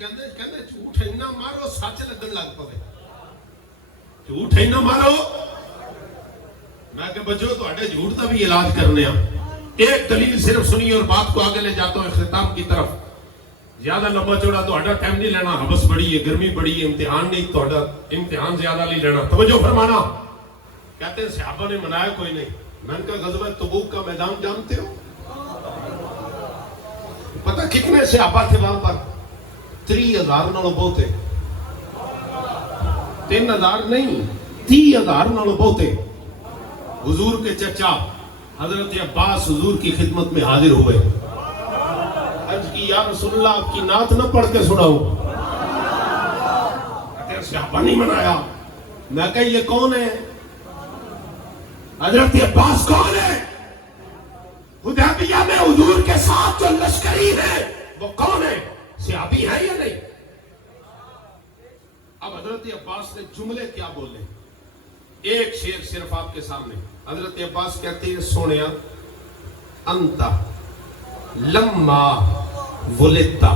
ਕਹਿੰਦੇ ਝੂਠ ਇੰਨਾ ਮਾਰੋ ਸੱਚ ਲੱਗਣ ਲੱਗ ਪਵੇ, ਝੂਠ ਇੰਨਾ ਮਾਰੋ। मैं कि बच्चों ਤੁਹਾਡੇ ਝੂਠ ਦਾ भी इलाज करने एक दलील सिर्फ सुनिए और बात को आगे ले जाता हूं इख्तिताम की तरफ। ज्यादा लंबा चौड़ा ਤੁਹਾਡਾ टाइम नहीं लेना, हवस बड़ी है, गर्मी बड़ी है, इम्तिहान नहीं, ਤੁਹਾਡਾ इम्तिहान ज्यादा नहीं लेना। तवज्जो फरमाना। कहते हैं सहाबा ने मनाया कोई नहीं। मैंने कहा गज़वा तबूक का मैदान जानते हो? पता कितने सहाबा थे वहां पर? 30,000 नालों बहुत है, 3,000 नहीं, 30,000 नालों बहुत है। हुजूर के चचा हजरत अब्बास हुजूर की खिदमत में हाजिर हुए। अर्ज की या रसूलल्लाह आपकी नात न पढ़ के सुनाओ। सहाबा नहीं मनाया। मैं कहा ये कौन है? हजरत अब्बास कौन है? हुदैबिया में हुजूर के साथ जो लश्करी है वो कौन है? सहाबी है या नहीं? अब हजरत अब्बास ने जुमले क्या बोले? एक शेर सिर्फ आपके सामने। हजरत अब्बास कहते हैं सोनिया अंता लम्मा वुलिद्ता।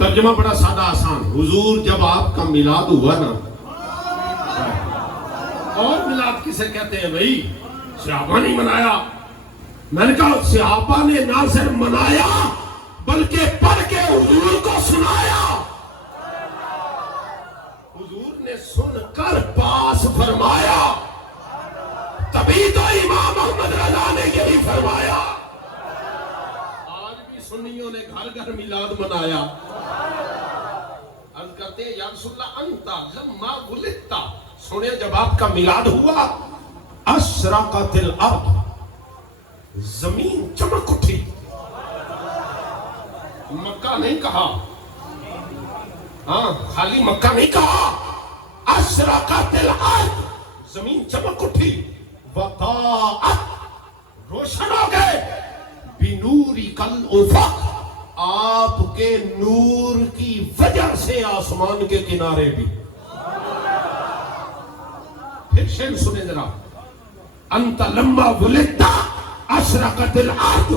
तर्जुमा बड़ा सादा आसान। हुजूर जब आपका मिलाद हुआ ना, और मिलाद किसे कहते हैं भाई? सहाबा नहीं मनाया। मैंने कहा सहाबा ने ना सिर्फ मनाया बल्कि पढ़ के हुजूर को सुनाया। हुजूर ने सुनकर पास फरमाया। तभी तो इमाम अहमद रज़ा ने यही फरमाया। आज भी सुन्नियों ने घर घर मिलाद मनाया। अर्ज करते हैं या रसूलल्लाह अंता लम्मा वुलिद्ता। सुने जब आपका मिलाद हुआ अशरक़तिल अर्द, जमीन चमक उठी। मक्का नहीं कहा, हाँ खाली मक्का नहीं कहा, अशरक़तिल अर्द, जमीन चमक उठी। वताअत, रोशन हो गए। बिनूरी कल उफ़क़, आपके नूर की वजह से आसमान के किनारे भी। फिर शेर सुने जरा। अंत लम्मा वुलिद्ता अशरक़तिल अर्द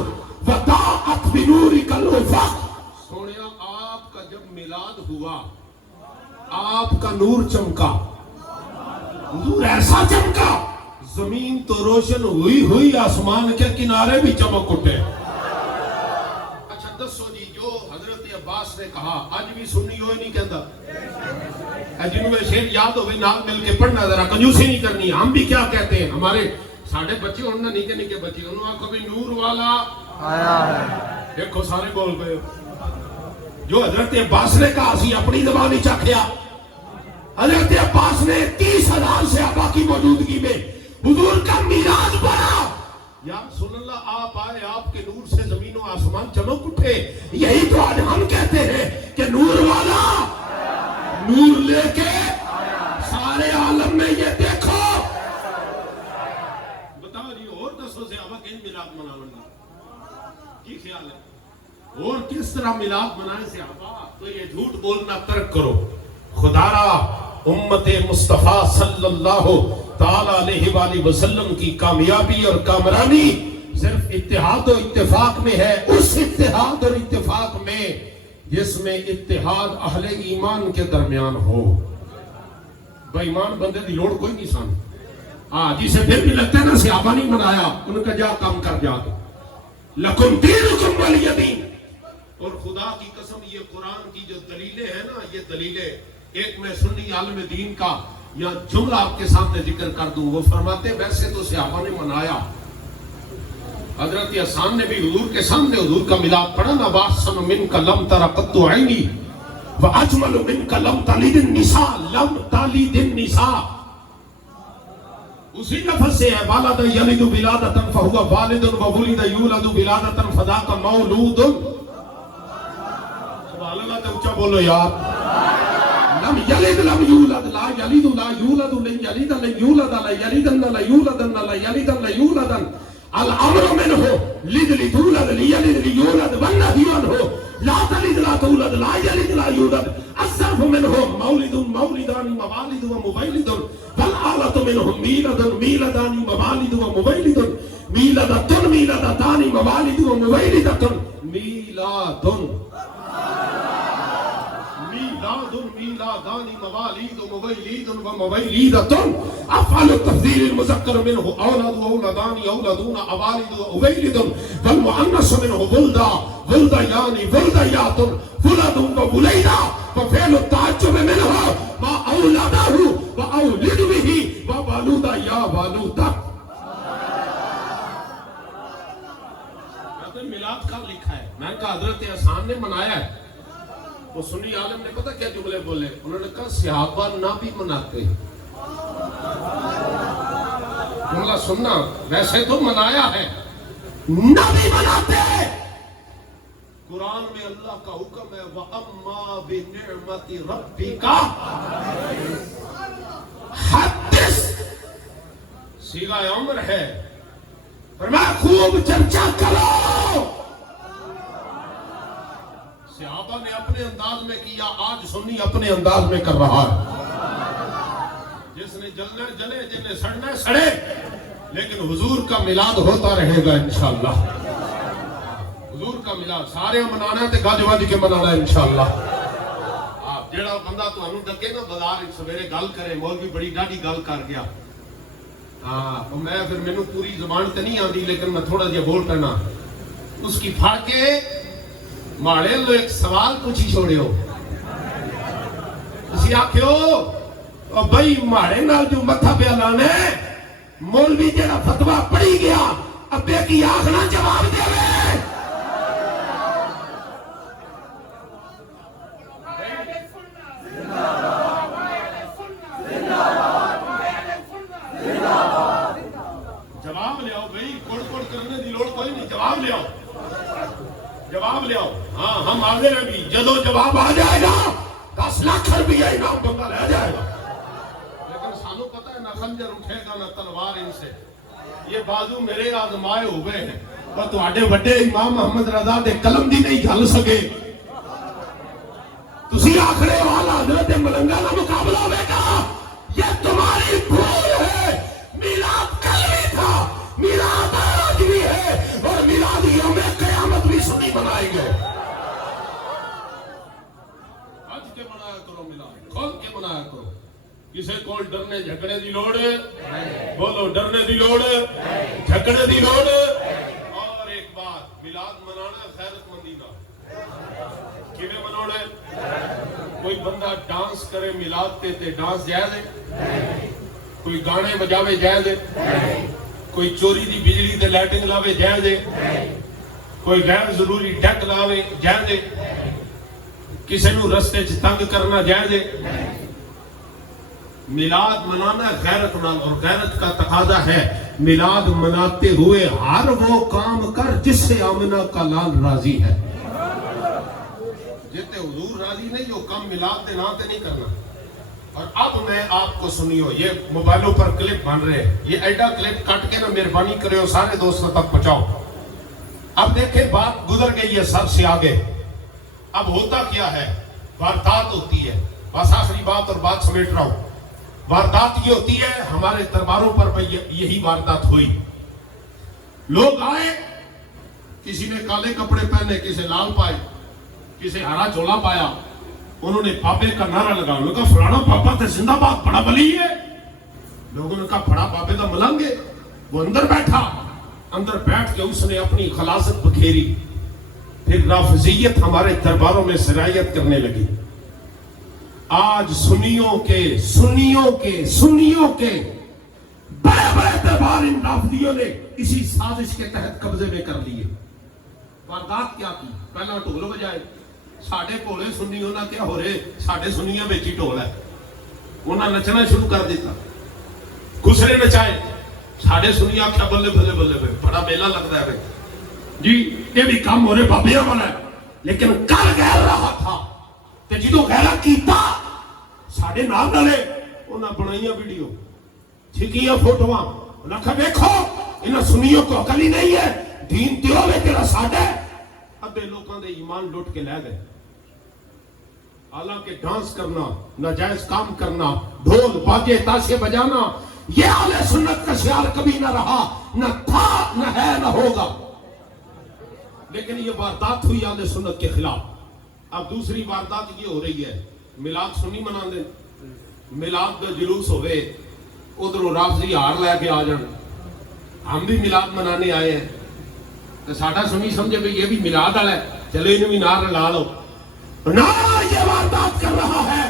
वताअत बिनूरी कल उफ़क़। सोनिया आपका जब मिलाद हुआ आपका नूर चमका, नूर ऐसा चमका जमीन तो रोशन हुई हुई, आसमान के किनारे भी चमक उठे। अच्छा दसो जी, जो हजरत अब्बास ने कहा आज भी सुन्नी हो नहीं कहता। जिन्होंने शेर याद हो नाल मिल के पढ़ना, जरा कंजूसी नहीं करनी। हम भी क्या कहते हैं, हमारे साढ़े बच्चे उन्होंने निके निके बच्चे उन्होंने आखो भी नूर वाला आया है। देखो सारे बोल गए। जो हजरत अब्बास ने कहा सी अपनी जबानी चाखिया। हजरत अब्बास ने 30,000 सहाबा की मौजूदगी में हुजूर का मिलाद पढ़ा। या रसूलल्लाह आप आए, आपके नूर से जमीन और आसमान चमक उठे। यही तो आज हम कहते हैं कि नूर वाला नूर लेके सारे आलम में ये देखो। बताओ जी और दसो सहाबा के मिलाद मनाना की ख्याल है? और किस तरह मिलाद मनाए सहाबा? तो ये झूठ बोलना तर्क करो। खुदारा उम्मते मुस्तफा सल्लल्लाहु ताला अलैहि वसल्लम की कामयाबी और कामरानी सिर्फ इत्तेहाद और इत्तेफाक में है। उस इत्तेहाद और इत्तेफाक में जिसमें इत्तेहाद अहले ईमान के दरमियान हो। बेईमान बंदे की लोड़ कोई नहीं सन। हाँ जिसे फिर भी लगता है ना सहाबा नहीं मनाया, उनका जा काम कर जाता। लकुम दीनुकुम वलिय दीन। और खुदा की कसम ये कुरान की जो दलीलें हैं ना, ये दलीलें, एक मैं सुन्नी आलिम दीन का या जुमला आपके सामने जिक्र कर दूं। वो फरमाते वैसे तो सहाबा ने मनाया। हजरत हसन ने भी हुजूर के सामने हुजूर का मिलाद पढ़ा ना। वाहसन मिनका लम तरा कत्तु ऐनी व अजमल मिनका लम तलिदिन निसा, लम तलिदिन निसा उसी लफ्ज से है। वालद यलिदु विलादतन फहुवा वालिदुन व वुलिद यूलदु विलादतन फदाका मौलूदुन। सुभान अल्लाह, तो ऊंचा बोलो यार। लम यलिद लम यूलद ला यलिदु ला यूलदु लन यलिद लन यूलद ला यलिदन ला यूलदन ला यलिदन ला यूलदन अल अमरु मिनहु लिद लिदुलद लियलिद लियूलद वन नहियन हो ला तलिद ला तुलद ला यलिद ला यूलद असरफु मिनहु मौलिदुन मौलिदानी मवालिदु व मुवैलिदुन वल आलतु मिनहु मीलदुन मीलदानी मवालिदु व मुवैलिदुन मीलदतुन मीलदतानी मवालिदु व मुवैलिदतुन मीलादुन। اولاد میلادان موالید مویلید ومویلیدۃ افعل التفضیل المذکر منه اولاد اولادان اولادون اوالد اویلد والمؤنث منه ولدا ولدیان ولدیات ولد وولیدا وفعل التعجب منه ما اولده واولد به وولد یا ولودا. میلاد کب لکھا ہے؟ میں نے کہا حضرت احسان نے منایا ہے. وہ سنی عالم نے پتہ کیا جملے بولے؟ انہوں نے کہا صحابہ نہ بھی مناتے. جملہ سننا، ویسے تو منایا ہے، نہ بھی مناتے. قرآن میں اللہ کا حکم ہے وَأَمَّا بِنِعْمَةِ رَبِّكَ حَدِّثْ، صیغہ امر ہے، فرمایا خوب چرچا کرو. صحابہ نے اپنے انداز میں کیا، آج سنی اپنے انداز میں کر رہا ہے. جس نے جلنا جلے، جس نے سڑنا سڑے، لیکن حضور کا میلاد ہوتا رہے گا انشاءاللہ. حضور کا میلاد سارے منانا ہے تے گج وج کے منانا ہے انشاءاللہ. جیڑا بندہ تانوں ڈکے نا بازار سویرے گل کرے، مولوی بڑی ڈاڈی گل کر گیا، میں پھر مینوں پوری زبان تے نہیں آندی لیکن میں تھوڑا جہا بول پینا، اس کی پھڑ کے ماڑے لو ایک سوال پوچھی چھوڑیو. اسی آکھیو بھائی ماڑے نال جو متھا پہ لانا ہے، مولوی جڑا فتویٰ پڑھی گیا ابے کی آخنا جواب دے. جواب لے آؤ بھائی، کوڑ کوڑ کرنے دی لوڑ کوئی نہیں، جواب لے آؤ، جواب لے آؤ. ہاں ہم حاضر ہیں بھی، جدو جواب آ جائے گا 10 لاکھ روپیہ انعام بندہ لے جائے گا. لیکن سانو پتہ ہے نہ خنجر اٹھے گا نہ تلوار ان سے. یہ بازو میرے آزمائے ہوئے ہیں اور تواڈے وڈے امام محمد رضا دے قلم دی نہیں جھل سکے. تسی آخرے والا حضرت ملنگا نہ مقابلہ ہوئے گا. یہ تمہاری بھول ہے. میلاد کل بھی تھا، میلاد آج بھی ہے، اور میلاد یوم قیامت بھی سنی منائیں گے. آج کے منایا کرو میلاد، کھول کے منایا کرو. کسے کو ڈرنے جھگڑے دی لوڑ ہے؟ بولو ڈرنے دی لوڑ ہے، جھگڑے دی لوڑ ہے. اور ایک بات، میلاد منانا خیرت مندی نہ. کیویں منانا ہے؟ کوئی بندہ ڈانس کرے میلاد تے ڈانس جائز ہے؟ کوئی گانے بجاوے جائز ہے؟ کوئی چوری دی بجلی تے لائٹنگ لاوے جائز ہے؟ کوئی غیر ضروری ڈیک لاوے جائز ہے؟ کسی نو رستے چ تنگ کرنا جائز ہے؟ میلاد منانا غیرت نال، اور غیرت کا تقاضا ہے میلاد مناتے ہوئے ہر وہ کام کر جس سے آمنہ کا لال راضی ہے. جتے حضور راضی نہیں وہ کم میلاد دے نام تے نہیں کرنا. اور اب میں آپ کو سنیو، یہ موبائلوں پر کلپ بن رہے ہیں، یہ ایڈا کلپ کٹ کے نا مہربانی کرے ہو سارے دوستوں تک پہنچاؤ. اب دیکھیں بات گزر گئی ہے سب سے آگے. اب ہوتا کیا ہے؟ واردات ہوتی ہے. بس آخری بات اور بات سمیٹ رہا ہوں. واردات یہ ہوتی ہے، ہمارے درباروں پر یہی واردات ہوئی. لوگ آئے، کسی نے کالے کپڑے پہنے، کسی لال پائے، کسی ہرا چولا پایا. انہوں نے بابے کا نعرہ لگا. انہوں نے کہا فلانا بابا تے زندہ باد، بڑا ولی ہے. لوگوں نے کہا بڑا بابے دا ملنگ ہے. وہ اندر بیٹھا، اندر بیٹھ کے اس نے اپنی خلاصت بکھیری. پھر رافضیت ہمارے درباروں میں سرایت کرنے لگی. آج سنیوں کے بڑے بڑے دربار ان رافضیوں نے اسی سازش کے تحت قبضے میں کر لیے. واردات کیا کی؟ پہلا ڈھول بجائے. ساڈے بھولے سنی انہاں کیا ہو رہے، ساڈے سنیاں وچ ہی ڈھول ہے. انہاں نچنا شروع کر دیتا، خسرے نچائے. ساڈے سنیاں آکھیا بلے بلے بلے بڑا میلہ لگتا ہے جی، یہ بھی کام ہو رہے بابیاں والا ہے. لیکن کر غیر رہا تھا تے جدو غیرہ کیتا ساڈے نال نالے انہاں بنائیاں ویڈیو، چھکیاں فوٹواں. انہاں کہا دیکھو انہاں سنیوں کو عقل ہی نہیں ہے، دین تے ہوے تیرا ساڈا. ادھے لوکاں دے ایمان لٹ کے لے گئے. حالانکہ ڈانس کرنا، ناجائز کام کرنا، ڈھول باجے تاشے بجانا، یہ اہل سنت کا شعار کبھی نہ رہا، نہ تھا، نہ ہے، نہ ہوگا. لیکن یہ واردات ہوئی اہل سنت کے خلاف. اب دوسری واردات یہ ہو رہی ہے मिलाद सुनी मना दे मिलाद का जुलूस होवे उधरों राफजी हार लैके आ जान हम भी मिलाद मनाने आए हैं तो साडा सुनी समझे भाई ये भी मिलाद वाला है चलो इन्हें भी नार ला लो ना ये वारदात कर रहा है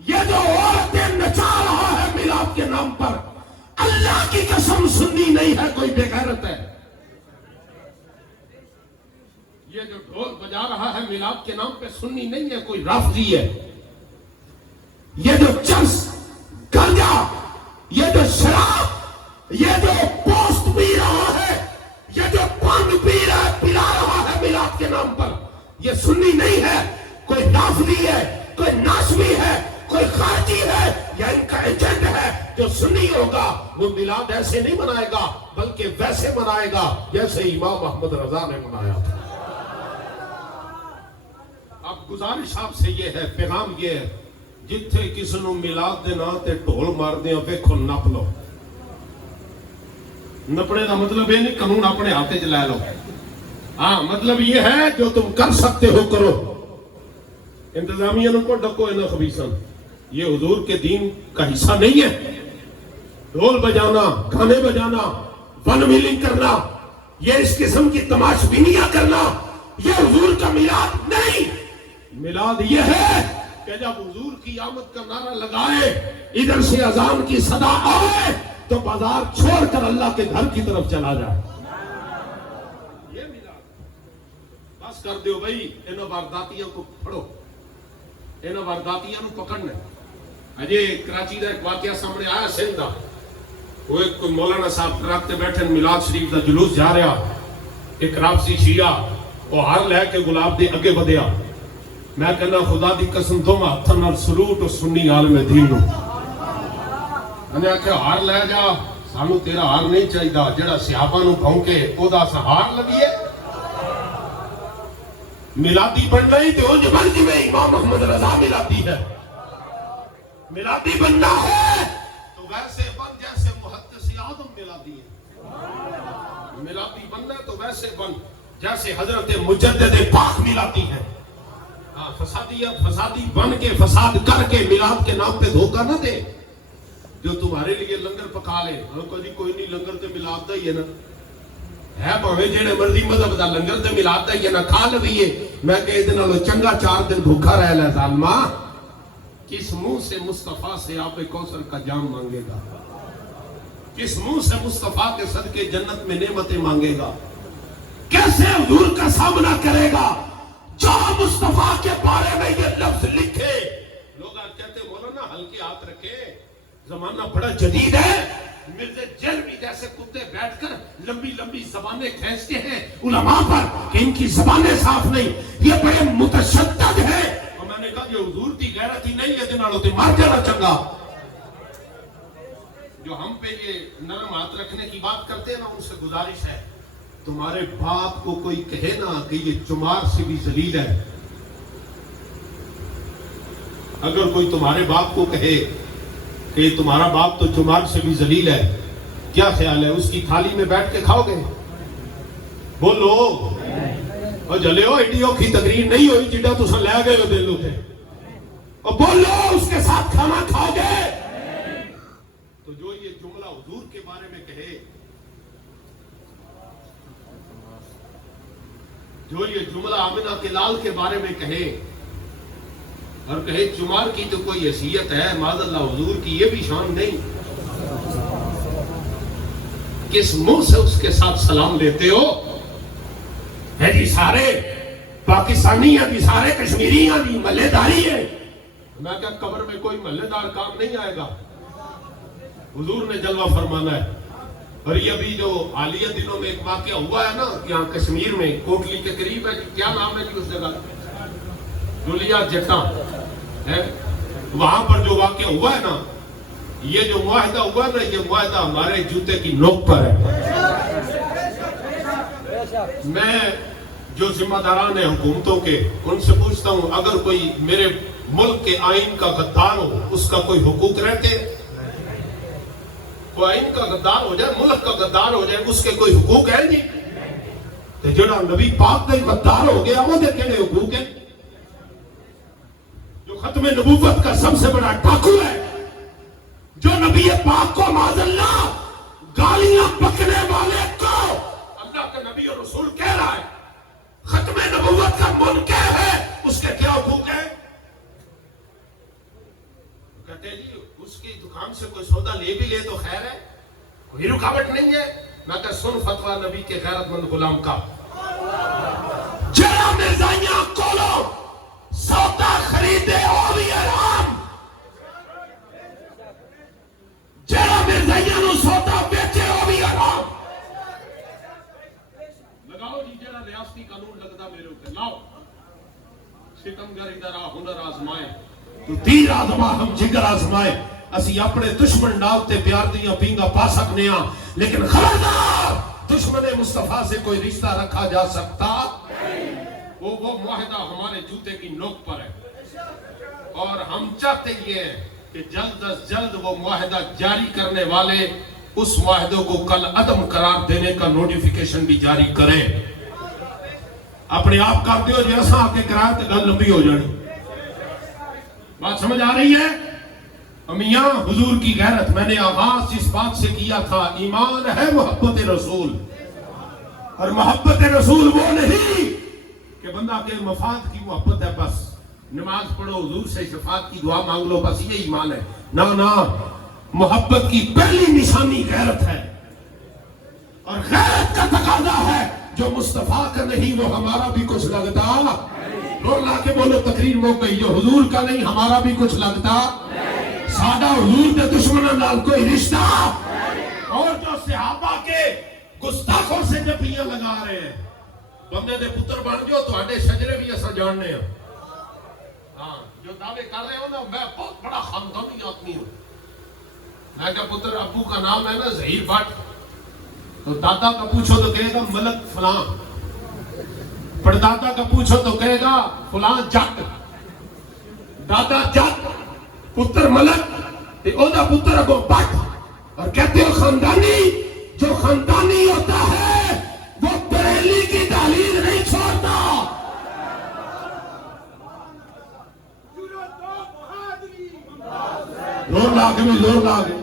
ये जो औरतें नचा रहा है मिलाद के नाम पर अल्लाह की कसम सुन्नी नहीं है कोई बेगैरत है ये जो ढोल बजा रहा है मिलाद के नाम पे सुन्नी नहीं है कोई राफजी है ये जो चर्च गांजा ये जो शराब ये जो पोस्ट पी रहा है ये जो पान पी रहा है पिला रहा है मिलाद के नाम पर ये सुन्नी नहीं है कोई नाफली है कोई नासवी है कोई खारजी है या इनका एजेंट है जो सुन्नी होगा वो मिलाद ऐसे नहीं मनाएगा बल्कि वैसे मनाएगा जैसे इमाम अहमद रजा ने मनाया था। अब गुजारिश आपसे ये है पैगाम ये है जिथे किसी को मिलाद दे नां ते ढोल मारदे हो वेखो नप लो नपने का मतलब ये नहीं कानून अपने हाथ च ले लो हाँ मतलब ये है जो तुम कर सकते हो करो इंतजामिया को डको इन खबीसन ये हुजूर के दीन का हिस्सा नहीं है ढोल बजाना गाने बजाना वन मिलिंग करना ये इस किस्म की तमाशबीनियां करना ये हुजूर का मिलाद नहीं मिलाद ये है कि जब हुजूर की आमद का नारा लगाए इधर से अजान की सदा आए तो बाजार छोड़कर अल्लाह के घर की तरफ चला जाए ये मिलाद बस कर दो भाई इन वारदातियों को फड़ो इन वारदातियों को पकड़ना अजे कराची का एक वाकया सामने आया सिंध का वो एक कोई मौलाना साहब ट्रक ते बैठे मिलाद शरीफ का जुलूस जा रहा एक राफसी शिया वो हार लैके गुलाब दे अगे बढ़िया मैं कहना खुदा दी कसम दो हथां नाल सलूट और सुन्नी आलम दीन नूं मैंने आख्या हार लै जा सानू तेरा हार नहीं चाहिए जेड़ा सियाबा नूं भौंके ओदा हार लवीए मिलादी बनना ही तो जबल जिवें इमाम अहमद रजा मिलादी है मिलादी बनना है तो वैसे बन जैसे मुहद्दिस आदम मिलादी है मिलादी बनना तो वैसे बन जैसे हजरत मुजद्दिद पाक मिलादी है हाँ फसादी बन के फसाद करके मिलाद के नाम पे धोखा ना दे जो तुम्हारे लिए लंगर पका ले जी कोई नहीं लंगर तो मिलाद दा ही है ना है भावे जेड़े मर्जी मजहब दा लंगर तो मिलाद दा ही है ना खा लवीए मैं कह दे नालों चंगा 4 दिन भूखा रह ले जालमा किस मुंह से मुस्तफा से आपे कौसर का जाम मांगेगा किस मुंह से मुस्तफा के सदके जन्नत में नेमतें मांगेगा कैसे हुजूर का सामना करेगा जो मुस्तफा के बारे में ये लफ्ज लिखे लोग कहते बोलो ना हल्के हाथ रखे जमाना बड़ा जदीद है मिर्जे जलवी जैसे कुत्ते बैठकर लंबी लंबी जबानें खींचते हैं उलमा पर कि इनकी जबानें साफ नहीं ये बड़े मुतशद्दिद है और मैंने कहा ये हुजूर की गैरत ही नहीं है दिनालों ते मार जाना चंगा जो हम पे ये नरम हाथ रखने की बात करते हैं ना उनसे गुजारिश है तुम्हारे बाप को कोई कहे ना कि ये चुमार से भी जलील है अगर कोई तुम्हारे बाप को कहे कि तुम्हारा बाप तो चुमार से भी जलील है क्या ख्याल है उसकी थाली में बैठ के खाओगे बोलो और जले हो एडी औखी तकरीर नहीं हुई जिड्डा तुसा ले गए हो दिल उते और बोलो उसके साथ खाना खाओगे तो जो ये जुमला हुजूर के बारे में कहे जो ये जुमला आमिना के लाल के बारे में कहे और कहे चुमार की तो कोई हैसियत है माज़अल्लाह हुजूर की ये भी शान नहीं किस मुंह से उसके साथ सलाम लेते हो है जी सारे पाकिस्तानी है जी सारे कश्मीरी हैं जी मल्लेदारी है मैं क्या कब्र में कोई मल्लेदार काम नहीं आएगा हुजूर ने जलवा फरमाना है और ये अभी जो हालिया दिनों में एक वाकया हुआ है ना यहाँ कश्मीर में कोटली के करीब है क्या नाम है जी उस जगह दुलिया जट्टा है वहां पर जो वाकया हुआ है ना ये जो मुआहदा हुआ ना ये मुआहदा हमारे जूते की नोक पर है मैं जो जिम्मेदारान है हुकूमतों के उनसे पूछता हूं अगर कोई मेरे मुल्क के आइन का गद्दार हो उसका कोई हुकूक रहते कोई आइन का गद्दार हो जाए मुल्क का गद्दार हो जाए उसके कोई हुकूक है जी तो जड़ा नबी पाक का गद्दार हो गया वो केड़े हुकूक है जो खत्म ختم نبوت کا سب سے بڑا ڈاکو ہے، جو نبی پاک کو معذاللہ گالیاں بکنے والے کو اللہ کا نبی اور رسول کہہ رہا ہے ختم نبوت کا منکر ہے، اس کے کیا حقوق ہے؟ کہتے ہیں جی اس کی دکان سے کوئی سودا لے بھی لے تو خیر ہے، کوئی رکاوٹ نہیں ہے۔ میں کہ سن فتویٰ نبی کے غیرت مند غلام کا، جڑا مرزائیاں کولو سودا خریدے او بھی حرام، جڑا مرزائیاں نو سودا بیچے او بھی حرام۔ لگاؤ جی جڑا ریاستی قانون لگتا میرے اوپر لاؤ، ستمگر ادھر ہنر آزمائے تو تیر آزما ہم جگر آزمائے، اسی اپنے دشمن نال تے پیار دیاں پینگا پا سکنے ہاں، لیکن خبردار دشمن مصطفیٰ سے کوئی رشتہ رکھا جا سکتا وہ معاہدہ ہمارے جوتے کی نوک پر ہے، اور ہم چاہتے یہ ہیں کہ جلد از جلد وہ معاہدہ جاری کرنے والے اس معاہدوں کو کل عدم قرار دینے کا نوٹیفیکیشن بھی جاری کریں۔ اپنے آپ کرتے ہو جیسا آ کے کرایہ تے گل لمبی ہو جانی۔ بات سمجھ آ رہی ہے؟ امیاں حضور کی غیرت میں نے آغاز اس بات سے کیا تھا، ایمان ہے محبت رسول، اور محبت رسول وہ نہیں کہ بندہ کے مفاد کی محبت ہے بس نماز پڑھو حضور سے شفاعت کی دعا مانگ لو بس یہ ایمان ہے، نہ محبت کی پہلی نشانی غیرت ہے، اور غیرت کا تقاضا ہے جو مصطفیٰ کا نہیں وہ ہمارا بھی کچھ لگتا، روز لا کے بولو تقریر مو گئی، جو حضور کا نہیں ہمارا بھی کچھ لگتا، سادہ حضور کے دشمنوں نال کوئی رشتہ، اور جو صحابہ کے گستاخوں سے جفیاں لگا رہے ہیں، بندے دے پتر بن جو تو ہڈے شجرے بھی ایسا جاننے ہیں، ہاں جو دعوے کر رہے ہو نا میں بہت بڑا خاندانی آدمی ہوں، میں کہ پتر ابو کا نام ہے نا ظہیر بٹ، تو دادا کا پوچھو تو کہے گا ملک فلاں، پردادا کا پوچھو تو کہے گا فلاں جٹ، دادا جٹ پتر ملک او دا پتر اگو بٹ، اور کہتے ہو خاندانی، جو خاندانی ہوتا ہے وہ بریلی کی دہلیز نہیں چھوڑتا۔ زور لاگے میں زور لاگے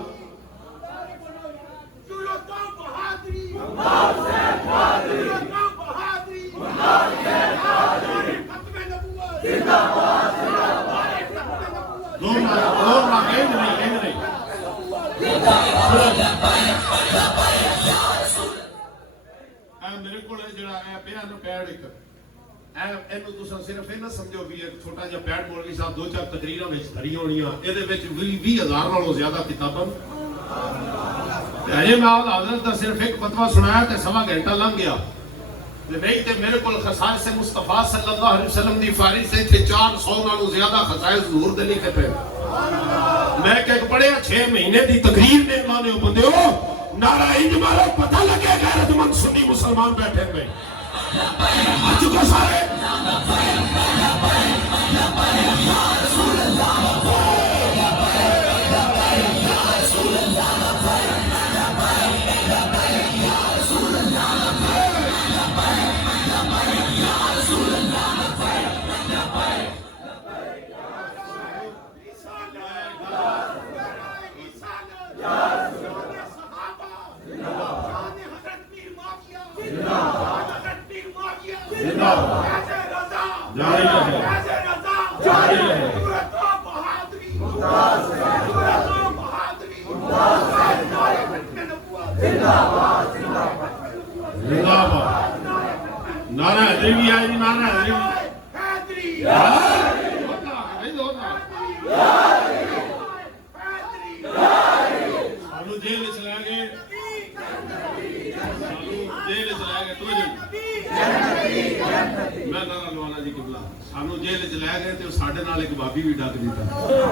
میرے کو جڑا پیا نا پیڑ ایک اینو تساں صرف یہ نہ سمجھو بھی ایک چھوٹا جہا پیڑ مولوی صاحب دو چار تقریراں وچ دھری ہونیاں، یہ 20,000 نالوں زیادہ کتاباں ہجے میں حضرت کا صرف ایک فتویٰ سنایا تے سوا گھنٹہ لنگ گیا، نہیں تے میرے کو خصائص مصطفیٰ صلی اللہ علیہ وسلم دی فہرست سے تھے 400 نالوں زیادہ خصائص ظہور دے لکھے پہ، میں کہ پڑھے 6 مہینے دی تقریر نے مانے ہو بندے ہو نعرہ انج مارو پتہ لگے غیرت مند سنی مسلمان بیٹھے ہوئے آ چکو سارے نعرہ حیدری آئی نعرہ حیدری سانو جیل چلے گئے میں نعرہ لوانا جی قبلہ سانو جیل چلے گئے تو ساڈے نال ایک بابی بھی ڈک دیتا